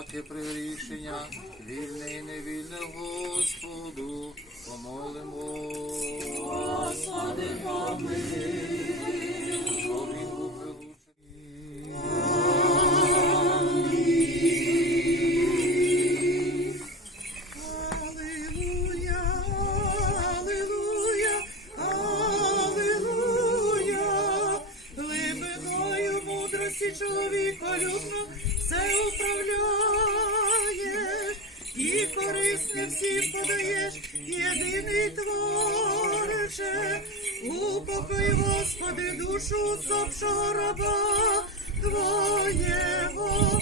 всяке прирішення, вільне і невільне Господу, помолимо, Господи, помилуй. Чоловіка любно все управляєш, і корисне всім подаєш, єдиний творише, упокой, Господи, душу усопшого раба Твоєго.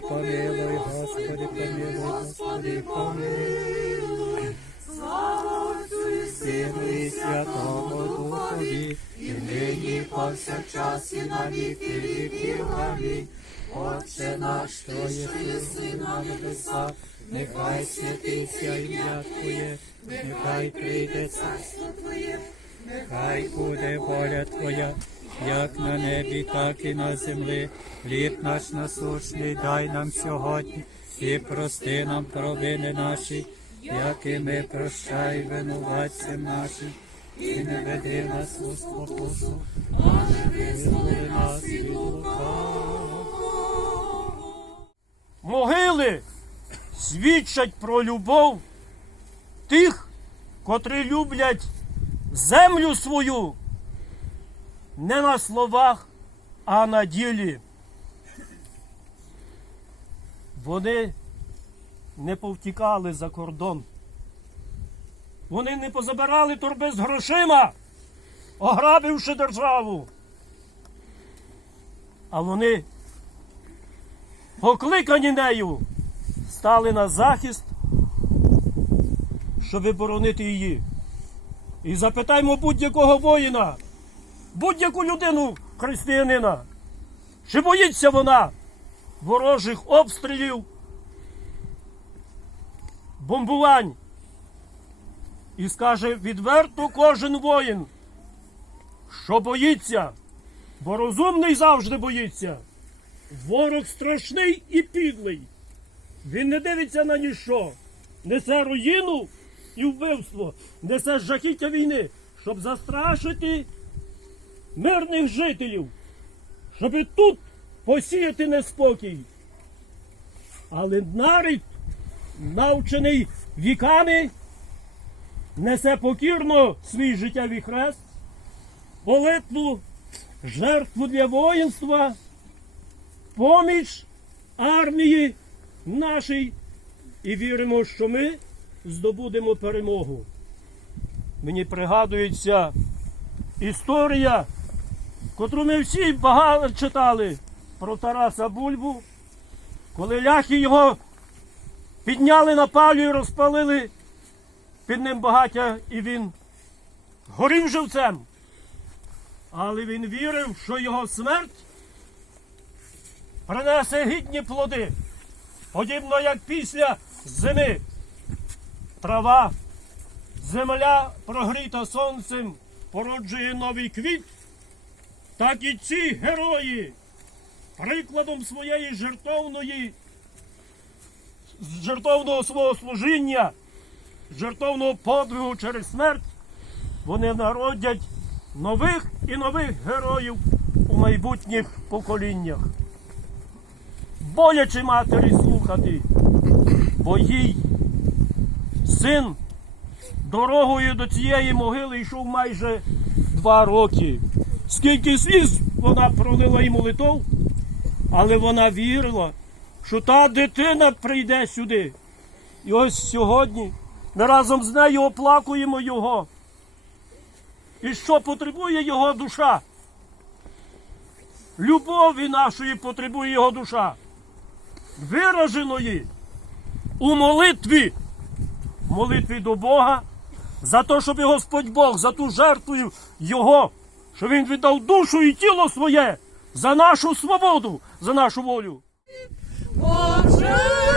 Господи, помилуй, Господи, помилуй, Господи, помилуй. Слава Отцю і Сину і Святому Духові, і нині повсякчас, і на віки віків. Амінь. Отче наш, що є Христи на небесах, нехай святиться ім'я Твоє, нехай прийде царство Твоє, нехай буде воля Твоя як на небі, так і на землі. Хліб наш насущний дай нам сьогодні і прости нам провини наші, як і ми прощай, винуватцям нашим, і не веди нас у спокусу, але визволи нас від лука. Могили свідчать про любов тих, котрі люблять землю свою не на словах, а на ділі. Вони не повтікали за кордон. Вони не позабирали торби з грошима, ограбивши державу. А вони, покликані нею, стали на захист, щоб боронити її. І запитаймо будь-якого воїна будь-яку людину християнина. Чи боїться вона ворожих обстрілів, бомбувань? І скаже відверто кожен воїн, що боїться, бо розумний завжди боїться. Ворог страшний і підлий. Він не дивиться на ніщо, несе руїну і вбивство, несе жахіття війни, щоб застрашити мирних жителів, щоб і тут посіяти неспокій. Але нарід, навчений віками, несе покірно свій життєвий хрест, молитву, жертву для воїнства, поміч армії нашій і віримо, що ми здобудемо перемогу. Мені пригадується історія котру ми всі багато читали про Тараса Бульбу, коли ляхи його підняли на палю і розпалили під ним багаття, і він горів живцем. Але він вірив, що його смерть принесе гідні плоди, подібно як після зими. Трава, земля прогріта сонцем, породжує новий квіт. Так і ці герої прикладом своєї жертовної, жертовного свого служіння, жертовного подвигу через смерть, вони народять нових і нових героїв у майбутніх поколіннях. Боляче матері слухати, бо їй син дорогою до цієї могили йшов майже два роки скільки сліз вона пролила йому литов, але вона вірила, що та дитина прийде сюди. І ось сьогодні ми разом з нею оплакуємо його. І що потребує його душа? Любові нашої потребує його душа, вираженої у молитві, молитві до Бога за те, щоб Господь Бог за ту жертву його що він віддав душу і тіло своє за нашу свободу, за нашу волю. Боже!